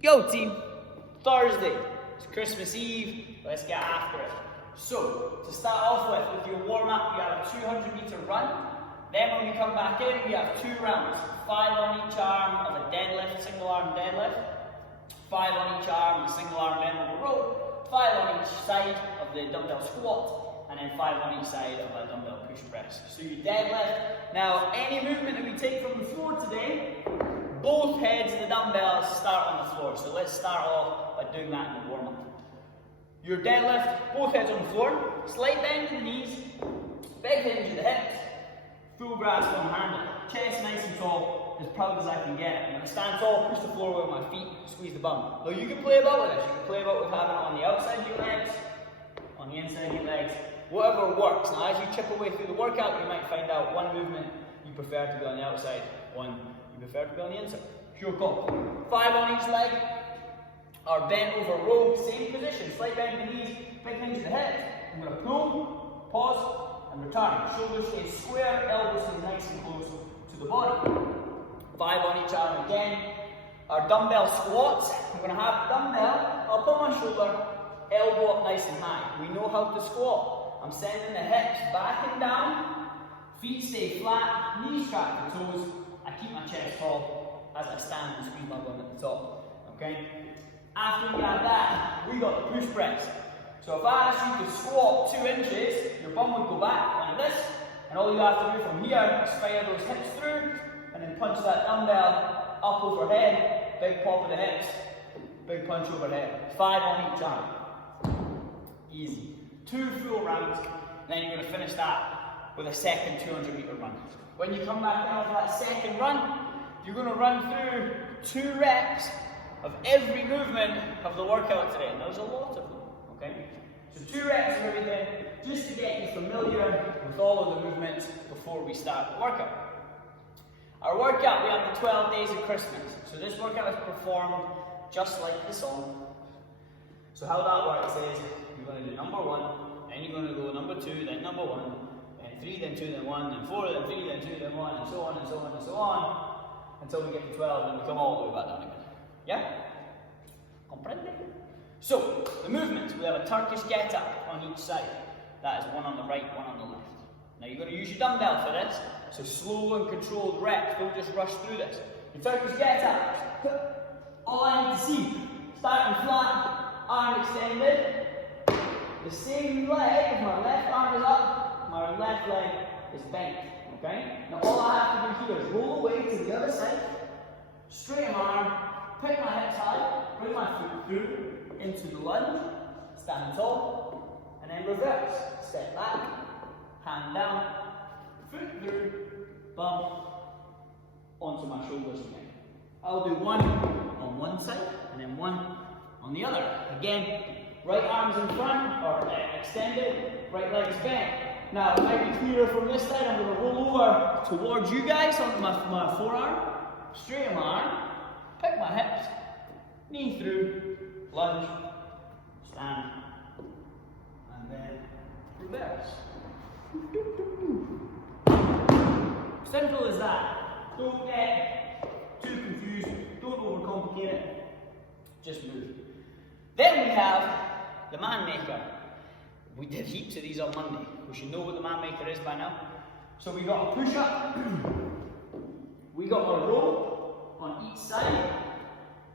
Yo team, Thursday, it's Christmas Eve, let's get after it. So, to start off with your warm up, you have a 200-meter run. Then when we come back in, we have 2 rounds. 5 on each arm of a deadlift, single arm deadlift. 5 on each arm of a single arm bend over row. 5 on each side of the dumbbell squat. And then 5 on each side of a dumbbell push press. So you deadlift. Now, any movement that we take from the floor today, both heads of the dumbbells start on the floor. So let's start off by doing that in the warm-up. Your deadlift, both heads on the floor, slight bend in the knees, big hinge of the hips, full grasp on the handle, chest nice and tall, as proud as I can get. I'm going to stand tall, push the floor with my feet, squeeze the bum. Now you can play about with this. You can play about with having it on the outside of your legs, on the inside of your legs, whatever works. Now as you chip away through the workout, you might find out one movement you prefer to be on the outside, one you prefer to be on the inside. Pure call. 5 on each leg. Are bent over row, same position, slight bend in the knees, big hinge of the hips. I'm going to pull, pause, and return. Shoulders stay square, elbows stay nice and close to the body. 5 on each arm again. Our dumbbell squats. I'm going to have dumbbell up on my shoulder, elbow up nice and high. We know how to squat. I'm sending the hips back and down, feet stay flat, knees track the toes. I keep my chest tall as I stand and squeeze my bum at the top. Okay? After we have that, we got the push press. So if I asked you to squat 2 inches, your bum would go back like this, and all you have to do from here is fire those hips through, and then punch that dumbbell up overhead, big pop of the hips, big punch overhead. 5 on each arm. Easy. 2 full rounds, and then you're going to finish that with a second 200-meter run. When you come back out of that second run, you're going to run through 2 reps of every movement of the workout today, and there's a lot of them, okay? So 2 reps of everything, just to get you familiar with all of the movements before we start the workout. Our workout, we have the 12 days of Christmas. So this workout is performed just like the song. So how that works is, you're going to do number 1, then you're going to go number 2, then number 1, then 3, then 2, then 1, then 4, then 3, then 2, then 1, and so on and so on and so on, until we get to 12, and we come all the way back down again. Yeah? Comprende? So, the movements, we have a Turkish get up on each side. That is one on the right, one on the left. Now you're going to use your dumbbell for this, so slow and controlled reps, don't just rush through this. Your Turkish get up. All I need to see, starting flat, arm extended. The same leg, if my left arm is up, my left leg is bent. Okay? Now all I have to do here is roll away to the other side, straighten my arm, pick my hips high, bring my foot through into the lunge, stand tall, and then reverse. Step back, hand down, foot through, bum, onto my shoulders again. I'll do 1 on one side, and then 1 on the other. Again, right arms in front, or extended, right legs bent. Now, it might be clearer from this side, I'm going to roll over towards you guys onto my forearm, straighten my arm, pick my hips, knee through, lunge, stand, and then reverse. Simple as that. Don't get too confused, don't overcomplicate it, just move. Then we have the man maker. We did heaps of these on Monday. We should know what the man maker is by now. So we got a push up, we got a row on each side.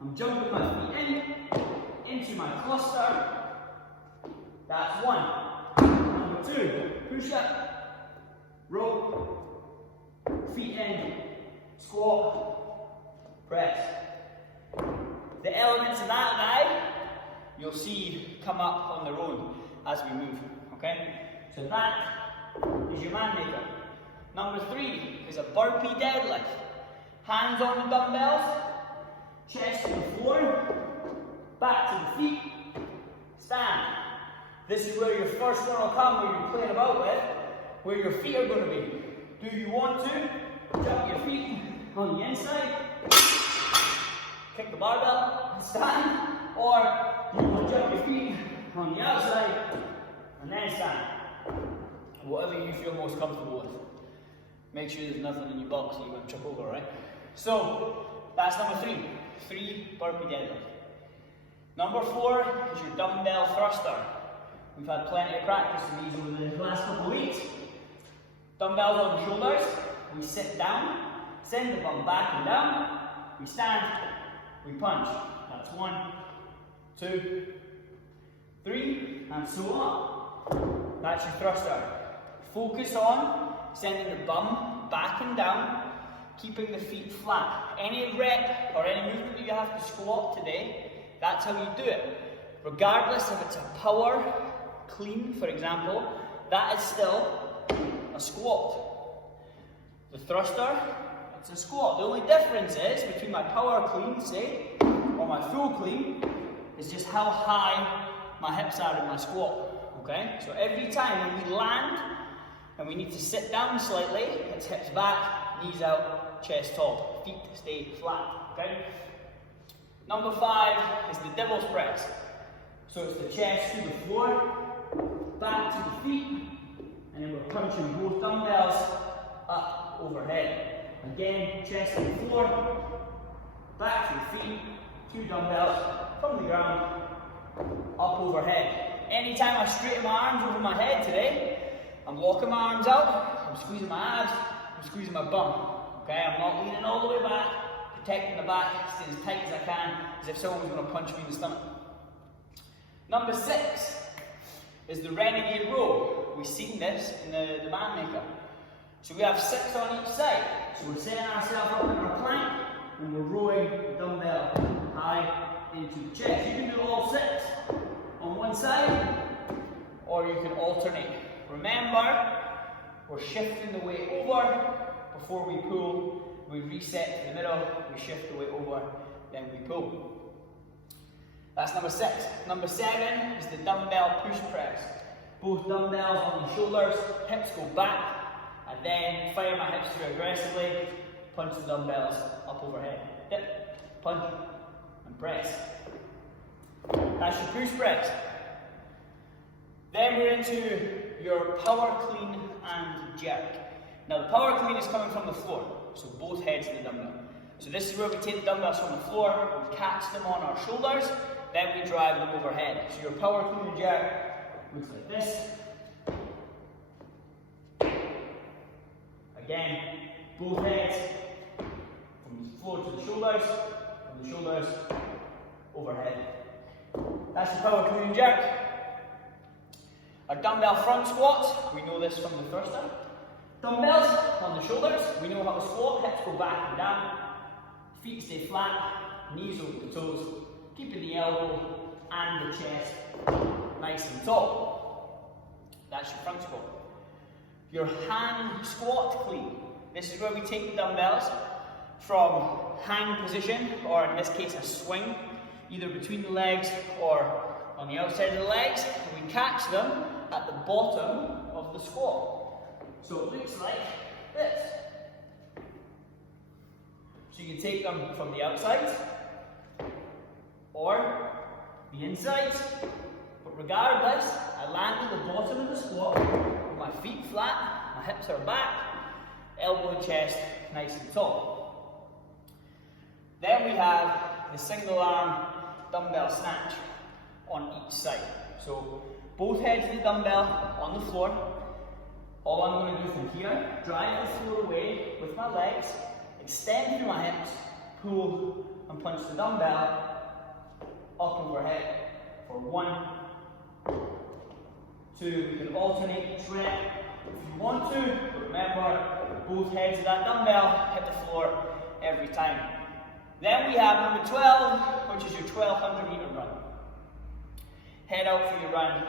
I'm jumping my feet into my cluster. That's 1. Number 2, push up, row, feet in, squat, press. The elements of that guy, you'll see come up on their own as we move, okay? So that is your man maker. Number 3 is a burpee deadlift. Hands on the dumbbells, chest to the floor, back to the feet, stand. This is where your first one will come, where you're playing about with, where your feet are going to be. Do you want to jump your feet on the inside, kick the barbell, and stand, or you want to jump your feet on the outside, and then stand. Whatever you feel most comfortable with. Make sure there's nothing in your box that you're going to trip over, right? So, that's number 3. 3 burpee deadlift. Number 4 is your dumbbell thruster. We've had plenty of practice of these over the last couple of weeks. Dumbbells on the shoulders, we sit down, send the bum back and down, we stand, we punch. That's 1, 2, 3, and so on. That's your thruster. Focus on sending the bum back and down, keeping the feet flat. Any rep or any movement that you have to squat today, that's how you do it. Regardless if it's a power clean, for example, that is still a squat. The thruster, it's a squat. The only difference is between my power clean, say, or my full clean, is just how high my hips are in my squat. Okay? So every time when we land and we need to sit down slightly, it's hips back, knees out, chest tall, feet stay flat. Okay? Number 5 is the devil's press. So it's the chest to the floor, back to the feet, and then we're punching both dumbbells up overhead. Again, chest to the floor, back to the feet, 2 dumbbells from the ground, up overhead. Anytime I straighten my arms over my head today, I'm locking my arms out, I'm squeezing my abs, I'm squeezing my bum. Okay, I'm not leaning all the way back, protecting the back, staying as tight as I can, as if someone's going to punch me in the stomach. Number 6 is the renegade row. We've seen this in the man maker. So we have 6 on each side. So we're setting ourselves up in our plank and we're rowing the dumbbell high into the chest. You can do all 6 on one side, or you can alternate. Remember, we're shifting the weight over. Before we pull, we reset to the middle, we shift the weight over, then we pull. That's number 6. Number 7 is the dumbbell push press. Both dumbbells on the shoulders, hips go back, and then fire my hips through aggressively, punch the dumbbells up overhead. Dip, punch, and press. That's your push press. Then we're into your power clean and jerk. Now the power clean is coming from the floor, so both heads of the dumbbell. So this is where we take the dumbbells from the floor, we catch them on our shoulders, then we drive them overhead. So your power clean and jerk looks like this. Again, both heads from the floor to the shoulders, from the shoulders overhead. That's the power clean and jerk. Our dumbbell front squats, we know this from the thruster. Dumbbells on the shoulders, we know how to squat, hips go back and down, feet stay flat, knees over the toes, keeping the elbow and the chest nice and tall. That's your front squat. Your hand squat clean. This is where we take the dumbbells from hang position, or in this case a swing, either between the legs or on the outside of the legs, and we catch them at the bottom of the squat. So it looks like this. So you can take them from the outside or the inside, but regardless, I land at the bottom of the squat with my feet flat, my hips are back, elbow and chest nice and tall. Then we have the single arm dumbbell snatch on each side. So both heads of the dumbbell on the floor. All I'm going to do from here, drive the floor away with my legs, extend through my hips, pull and punch the dumbbell up overhead for 1, 2, you can alternate each rep if you want to, but remember, both heads of that dumbbell hit the floor every time. Then we have number 12, which is your 1200 meter run. Head out for your run,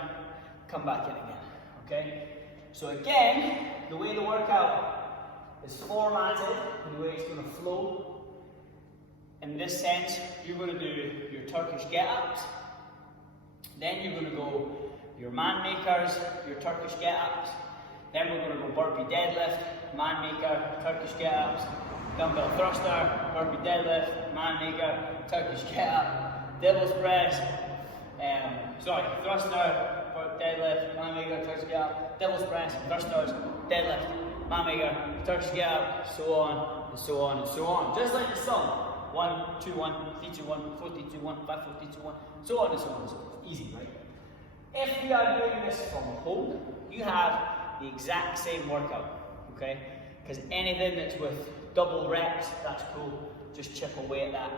come back in again, okay? So again, the way the workout is formatted and the way it's going to flow, in this sense, you're going to do your Turkish get-ups, then you're going to go your man makers, your Turkish get-ups, then we're going to go burpee deadlift, man maker, Turkish get-ups, dumbbell thruster, burpee deadlift, man maker, Turkish get-up, devil's press, thruster, deadlift, man maker, Turkish get-up, devil's press, thrusters, deadlift, man maker, Turkish get-up, so on and so on and so on. Just like the song. 1, 2, 1, 3, 2, 1, 4, 3, 2, 1, 5, 4, 3, 2, 1, so on and so on and so forth. Easy, right? If you are doing this from home, you have the exact same workout, okay? Because anything that's with double reps, that's cool. Just chip away at that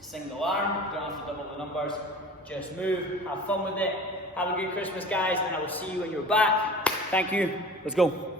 single arm. You don't have to double the numbers. Just move, have fun with it. Have a good Christmas, guys, and I will see you when you're back. Thank you. Let's go.